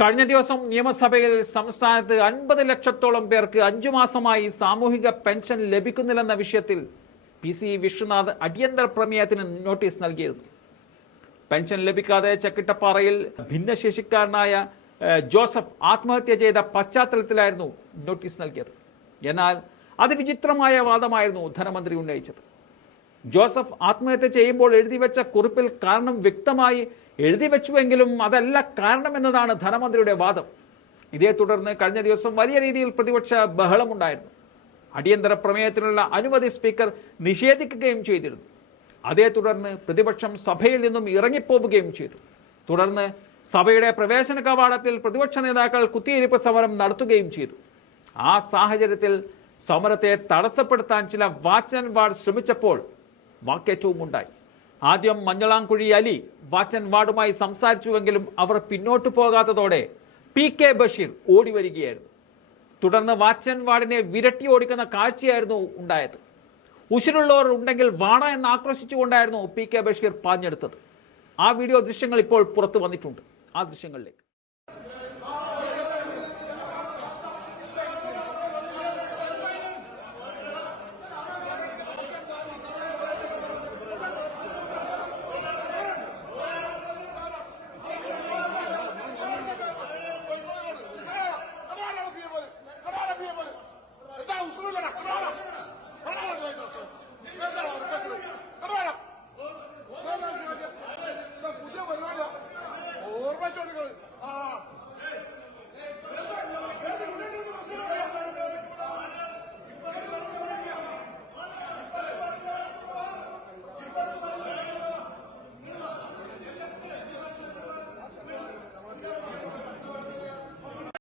കഴിഞ്ഞ ദിവസം നിയമസഭയിൽ സംസ്ഥാനത്ത് അൻപത് ലക്ഷത്തോളം പേർക്ക് അഞ്ചു മാസമായി സാമൂഹിക പെൻഷൻ ലഭിക്കുന്നില്ലെന്ന വിഷയത്തിൽ പി സി വിശ്വനാഥ് അടിയന്തര പ്രമേയത്തിന് നോട്ടീസ് നൽകിയിരുന്നു. പെൻഷൻ ലഭിക്കാതെ ചക്കിട്ടപ്പാറയിൽ ഭിന്നശേഷിക്കാരനായ ജോസഫ് ആത്മഹത്യ ചെയ്ത പശ്ചാത്തലത്തിലായിരുന്നു നോട്ടീസ് നൽകിയത്. എന്നാൽ അതിവിചിത്രമായ വാദമായിരുന്നു ധനമന്ത്രി ഉന്നയിച്ചത്. ജോസഫ് ആത്മഹത്യ ചെയ്യുമ്പോൾ എഴുതി വെച്ച കുറിപ്പിൽ കാരണം വ്യക്തമായി എഴുതി വെച്ചുവെങ്കിലും അതല്ല കാരണമെന്നതാണ് ധനമന്ത്രിയുടെ വാദം. ഇതേ തുടർന്ന് കഴിഞ്ഞ ദിവസം വലിയ രീതിയിൽ പ്രതിപക്ഷ ബഹളമുണ്ടായിരുന്നു. അടിയന്തര പ്രമേയത്തിനുള്ള അനുമതി സ്പീക്കർ നിഷേധിക്കുകയും ചെയ്തിരുന്നു. അതേ തുടർന്ന് പ്രതിപക്ഷം സഭയിൽ നിന്നും ഇറങ്ങിപ്പോവുകയും ചെയ്തു. തുടർന്ന് സഭയുടെ പ്രവേശന കവാടത്തിൽ പ്രതിപക്ഷ നേതാക്കൾ കുത്തിയിരിപ്പ് സമരം നടത്തുകയും ചെയ്തു. ആ സാഹചര്യത്തിൽ സമരത്തെ തടസ്സപ്പെടുത്താൻ ചില വാച്ച് ആൻഡ് വാർഡ് ശ്രമിച്ചപ്പോൾ വാക്കേറ്റവും ഉണ്ടായി ആദ്യം മഞ്ഞളാംകുഴി അലി വാച്ചൻ വാർഡുമായി സംസാരിച്ചുവെങ്കിലും അവർ പിന്നോട്ട് പോകാത്തതോടെ പി കെ ബഷീർ ഓടി വരികയായിരുന്നു തുടർന്ന് വാച്ചൻ വാർഡിനെ വിരട്ടി ഓടിക്കുന്ന കാഴ്ചയായിരുന്നു ഉണ്ടായത്. ഉശിരുള്ളവർ ഉണ്ടെങ്കിൽ വാണ എന്ന് ആക്രോശിച്ചുകൊണ്ടായിരുന്നു പി കെ ബഷീർ പാഞ്ഞെടുത്തത്. ആ വീഡിയോ ദൃശ്യങ്ങൾ ഇപ്പോൾ പുറത്തു വന്നിട്ടുണ്ട്. ആ ദൃശ്യങ്ങളിലേക്ക്.